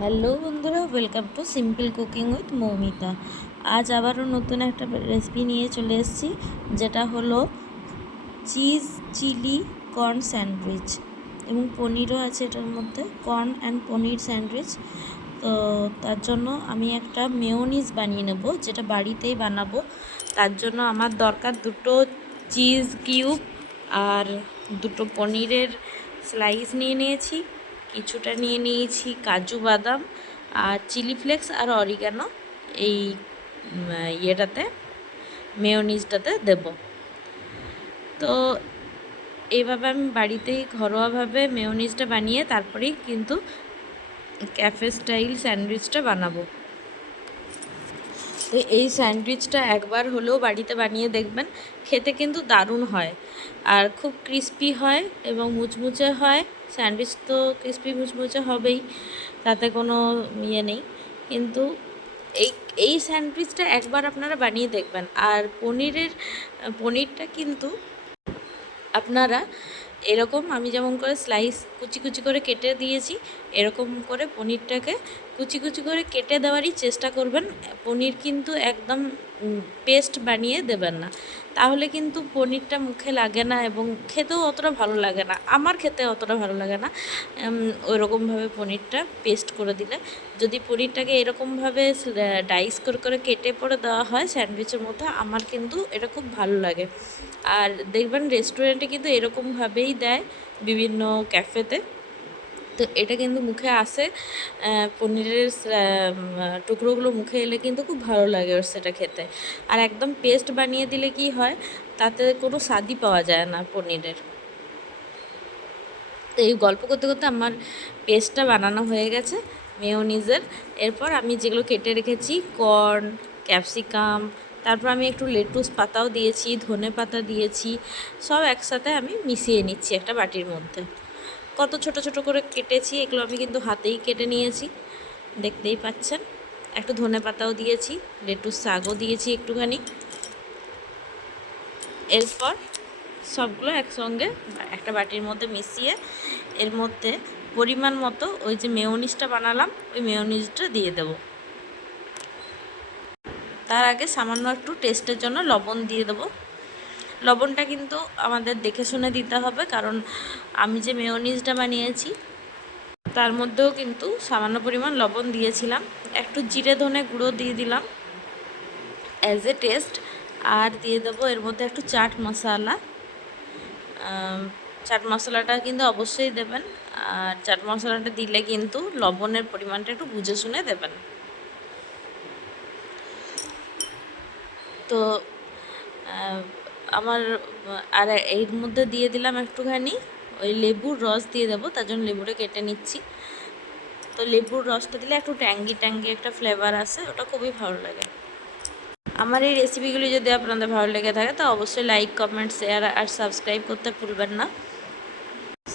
Hello বন্ধুরা, welcome to simple cooking with Moumita. আজ আবারও নতুন একটা রেসিপি নিয়ে চলে এসেছি, যেটা হলো চিজ চিলি কর্ন স্যান্ডউইচ, এবং পনিরও আছে এটার মধ্যে, কর্ন অ্যান্ড পনির স্যান্ডউইচ। তো তার জন্য আমি একটা মেয়োনিজ বানিয়ে নেব, যেটা বাড়িতেই বানাবো। তার জন্য আমার দরকার দুটো চিজ কিউব আর দুটো পনিরের স্লাইস নিয়ে নিয়েছি, কিছুটা নিয়ে নিয়েছি কাজু বাদাম আর চিলি ফ্লেক্স আর অরিগানো এই ইয়েটাতে মেয়োনিজটাতে দেব। তো এইভাবে আমি বাড়িতেই ঘরোয়াভাবে মেয়োনিজটা বানিয়ে তারপরেই কিন্তু ক্যাফে স্টাইল স্যান্ডউইচটা বানাবো। তো এই স্যান্ডউইচটা একবার হলেও বাড়িতে বানিয়ে দেখবেন, খেতে কিন্তু দারুণ হয় আর খুব ক্রিস্পি হয় এবং মুচমুচে হয়। স্যান্ডউইচ তো ক্রিস্পি মুচমুচে হবেই, তাতে কোনো ইয়ে নেই, কিন্তু এই এই স্যান্ডউইচটা একবার আপনারা বানিয়ে দেখবেন। আর পনিরটা কিন্তু আপনারা এরকম, আমি যেমন করে স্লাইস কুচি কুচি করে কেটে দিয়েছি, এরকম করে পনিরটাকে কুচি কুচি করে কেটে দেওয়ারই চেষ্টা করবেন। পনির কিন্তু একদম পেস্ট বানিয়ে দেবেন না, তাহলে কিন্তু পনিরটা মুখে লাগে না এবং খেতেও অতটা ভালো লাগে না। আমার খেতে অতটা ভালো লাগে না ওইরকমভাবে পনিরটা পেস্ট করে দিলে। যদি পনিরটাকে এরকমভাবে ডাইস করে করে কেটে পরে দেওয়া হয় স্যান্ডউইচের মধ্যে, আমার কিন্তু এটা খুব ভালো লাগে। আর দেখবেন রেস্টুরেন্টে কিন্তু এরকমভাবেই দেয় বিভিন্ন ক্যাফেতে। তো এটা কিন্তু মুখে আসে, পনিরের টুকরোগুলো মুখে এলে কিন্তু খুব ভালো লাগে ওর সেটা খেতে। আর একদম পেস্ট বানিয়ে দিলে কি হয়, তাতে কোনো স্বাদই পাওয়া যায় না পনিরের। তো এই গল্প করতে করতে আমার পেস্টটা বানানো হয়ে গেছে মেয়োনিজের। এরপর আমি যেগুলো কেটে রেখেছি, কর্ন, ক্যাপসিকাম, তারপর আমি একটু লেটুস পাতাও দিয়েছি, ধনে পাতা দিয়েছি, সব একসাথে আমি মিশিয়ে নিচ্ছি একটা বাটির মধ্যে। কত ছোট ছোট করে কেটেছি, এগুলো আমি কিন্তু হাতেই কেটে নিয়েছি, দেখতেই পাচ্ছেন। একটু ধনে পাতাও দিয়েছি, লেটুস শাকও দিয়েছি একটুখানি। এরপর সবগুলো একসঙ্গে একটা বাটির মধ্যে মিশিয়ে এর মধ্যে পরিমাণ মতো ওই যে মেয়োনিজটা বানালাম, ওই মেয়োনিজটা দিয়ে দেব। তার আগে সামান্য একটু টেস্টের জন্য লবণ দিয়ে দেবো। লবণটা কিন্তু আমাদের দেখে শুনে দিতে হবে, কারণ আমি যে মেয়োনিজটা বানিয়েছি তার মধ্যেও কিন্তু সামান্য পরিমাণ লবণ দিয়েছিলাম। একটু জিরে ধনে গুঁড়ো দিয়ে দিলাম অ্যাজ এ টেস্ট। আর দিয়ে দেবো এর মধ্যে একটু চাট মশলা। চাট মশলাটা কিন্তু অবশ্যই দেবেন, আর চাট মশলাটা দিলে কিন্তু লবণের পরিমাণটা একটু বুঝে শুনে দেবেন। তো আমার আর এর মধ্যে দিয়ে দিলাম একটুখানি ওই লেবুর রস দিয়ে দেবো, তার জন্য লেবুটা কেটে নিচ্ছি। তো লেবুর রসটা দিলে একটু ট্যাঙ্গি ট্যাঙ্গি একটা ফ্লেভার আসে, ওটা খুবই ভালো লাগে। আমার এই রেসিপিগুলি যদি আপনাদের ভালো লেগে থাকে তো অবশ্যই লাইক, কমেন্ট, শেয়ার আর সাবস্ক্রাইব করতে ভুলবেন না।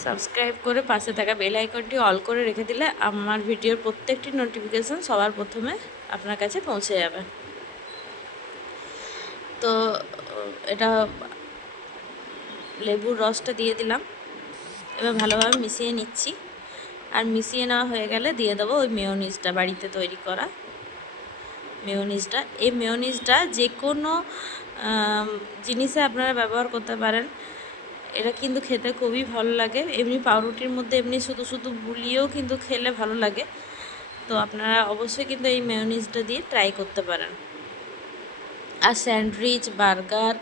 সাবস্ক্রাইব করে পাশে থাকা বেল আইকনটি অল করে রেখে দিলে আমার ভিডিওর প্রত্যেকটি নোটিফিকেশান সবার প্রথমে আপনার কাছে পৌঁছে যাবে। তো এটা লেবুর রসটা দিয়ে দিলাম, এবার ভালোভাবে মিশিয়ে নিচ্ছি। আর মিশিয়ে নেওয়া হয়ে গেলে দিয়ে দেবো ওই মেয়োনিজটা, বাড়িতে তৈরি করা মেয়োনিজটা। এই মেয়োনিজটা যে কোনো জিনিসে আপনারা ব্যবহার করতে পারেন, এটা কিন্তু খেতে খুবই ভালো লাগে। এমনি পাউরুটির মধ্যে এমনি শুধু শুধু বুলিয়েও কিন্তু খেলে ভালো লাগে। তো আপনারা অবশ্যই কিন্তু এই মেয়োনিজটা দিয়ে ট্রাই করতে পারেন। আর স্যান্ডউইচ, বার্গার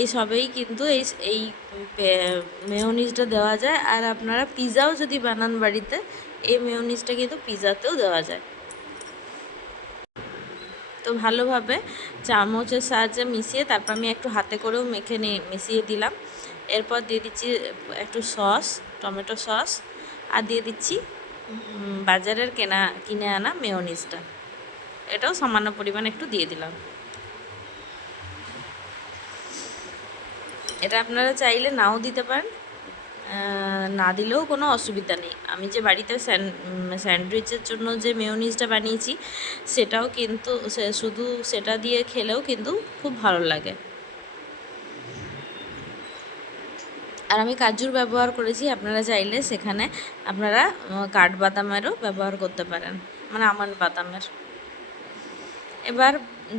এই সবেই কিন্তু এই মেয়োনিজটা দেওয়া যায়। আর আপনারা পিৎজাও যদি বানান বাড়িতে, এই মেয়োনিজটা কিন্তু পিৎজাতেও দেওয়া যায়। তো ভালোভাবে চামচের সাহায্যে মিশিয়ে তারপর আমি একটু হাতে করেও মেখে মিশিয়ে দিলাম। এরপর দিয়ে দিচ্ছি একটু সস, টমেটো সস, আর দিয়ে দিচ্ছি বাজারের কিনে আনা মেয়োনিজটা, এটাও সামান্য পরিমাণ একটু দিয়ে দিলাম। এটা আপনারা চাইলে নাও দিতে পারেন, না দিলেও কোনো অসুবিধা নেই। আমি যে বাড়িতে স্যান্ডউইচের জন্য যে মেয়োনিজটা বানিয়েছি, সেটাও কিন্তু শুধু সেটা দিয়ে খেলেও কিন্তু খুব ভালো লাগে। আর আমি কাজুর ব্যবহার করেছি, আপনারা চাইলে সেখানে আপনারা কাঠবাদামেরও ব্যবহার করতে পারেন, মানে আমন্ড বাদামের। এবার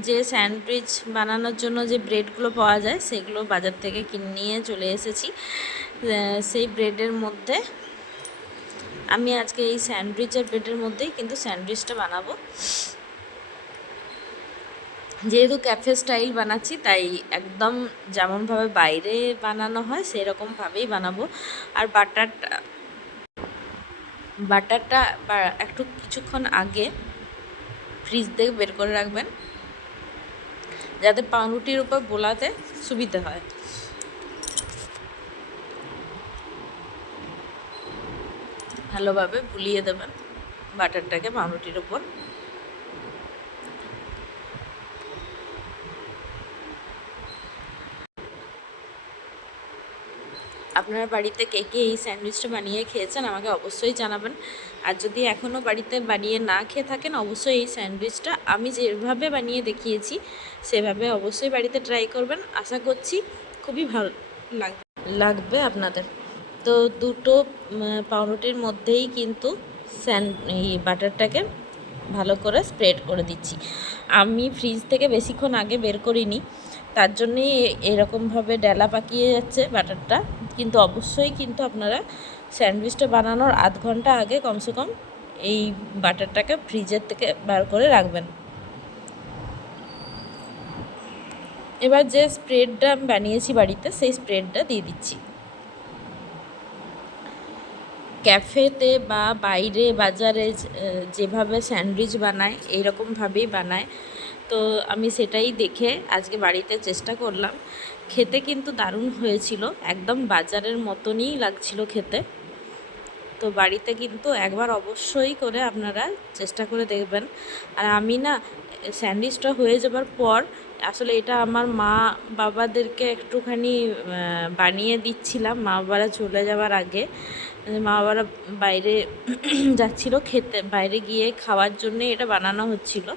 যে স্যান্ডউইচ বানানোর জন্য যে ব্রেডগুলো পাওয়া যায় সেগুলো বাজার থেকে কিনে নিয়ে চলে এসেছি। সেই ব্রেডের মধ্যে আমি আজকে এই স্যান্ডউইচের ব্রেডের মধ্যেই কিন্তু স্যান্ডউইচটা বানাবো। যেহেতু ক্যাফে স্টাইল বানাচ্ছি তাই একদম যেমনভাবে বাইরে বানানো হয় সেই রকমভাবেই বানাবো। আর বাটারটা একটু কিছুক্ষণ আগে ফ্রিজ থেকে বের করে রাখবেন, যাতে পাউরুটির উপর বোলাতে সুবিধা হয়। ভালোভাবে বুলিয়ে দেবেন বাটারটাকে পাউরুটির উপর। আপনার বাড়িতে কে কে এই স্যান্ডউইচটা বানিয়ে খেয়েছেন আমাকে অবশ্যই জানাবেন। আর যদি এখনও বাড়িতে বানিয়ে না খেয়ে থাকেন, অবশ্যই এই স্যান্ডউইচটা আমি যেভাবে বানিয়ে দেখিয়েছি সেভাবে অবশ্যই বাড়িতে ট্রাই করবেন। আশা করছি খুবই ভালো লাগবে আপনাদের। তো দুটো পাউরুটির মধ্যেই কিন্তু এই বাটারটাকে ভালো করে স্প্রেড করে দিচ্ছি। আমি ফ্রিজ থেকে বেশিক্ষণ আগে বের করিনি, তার জন্যই এরকমভাবে ডেলা পাকিয়ে যাচ্ছে বাটারটা। কিন্তু অবশ্যই কিন্তু আপনারা স্যান্ডউইচটা বানানোর আধ ঘন্টা আগে কমসে কম এই বাটারটাকে ফ্রিজের থেকে বার করে রাখবেন। এবার যে স্প্রেডটা আমি বানিয়েছি বাড়িতে সেই স্প্রেডটা দিয়ে দিচ্ছি। ক্যাফেতে বা বাইরে বাজারে যেভাবে স্যান্ডউইচ বানায় এইরকমভাবেই বানায়, তো আমি সেটাই দেখে আজকে বাড়িতে চেষ্টা করলাম। খেতে কিন্তু দারুণ হয়েছিল, একদম বাজারের মতনই লাগছিল খেতে। তো বাড়িতে কিন্তু একবার অবশ্যই করে আপনারা চেষ্টা করে দেখবেন। আর আমি না স্যান্ডউইচটা হয়ে যাবার পর আসলে এটা আমার মা বাবাদেরকে একটুখানি বানিয়ে দিচ্ছিলাম মা বাবারা চলে যাওয়ার আগে। মা বাবারা বাইরে যাচ্ছিল খেতে, বাইরে গিয়ে খাওয়ার জন্যে এটা বানানো হচ্ছিল।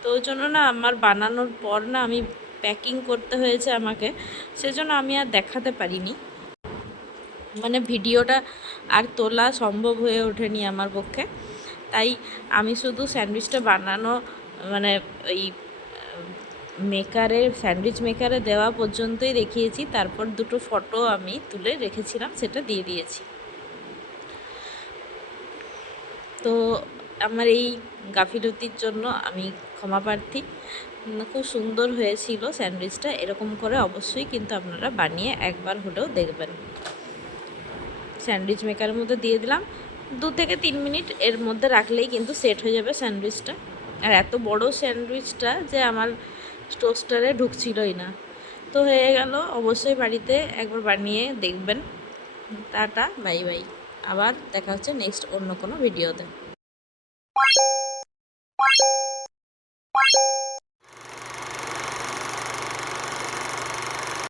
তো ওই জন্য না আমার বানানোর পর না আমি প্যাকিং করতে হয়েছে আমাকে, সেজন্য আমি আর দেখাতে পারিনি, মানে ভিডিওটা আর তোলা সম্ভব হয়ে ওঠেনি আমার পক্ষে। তাই আমি শুধু স্যান্ডউইচটা বানানো মানে ওই স্যান্ডউইচ মেকারে দেওয়া পর্যন্তই দেখিয়েছি, তারপর দুটো ফটো আমি তুলে রেখেছিলাম সেটা দিয়ে দিয়েছি। তো আমার এই গাফিলতির জন্য আমি ক্ষমা প্রার্থী। খুব সুন্দর হয়েছিল স্যান্ডউইচটা, এরকম করে অবশ্যই কিন্তু আপনারা বানিয়ে একবার হলেও দেখবেন। স্যান্ডউইচ মেকারের মধ্যে দিয়ে দিলাম, 2 থেকে 3 মিনিট এর মধ্যে রাখলেই কিন্তু সেট হয়ে যাবে স্যান্ডউইচটা। আর এত বড় স্যান্ডউইচটা যে আমার টোস্টারে ঢুকছিলই না। তো হয়ে গেল, অবশ্যই বাড়িতে একবার বানিয়ে দেখবেন। Tata, bye bye. আবার দেখা হচ্ছে নেক্সট অন্য কোনো ভিডিওতে।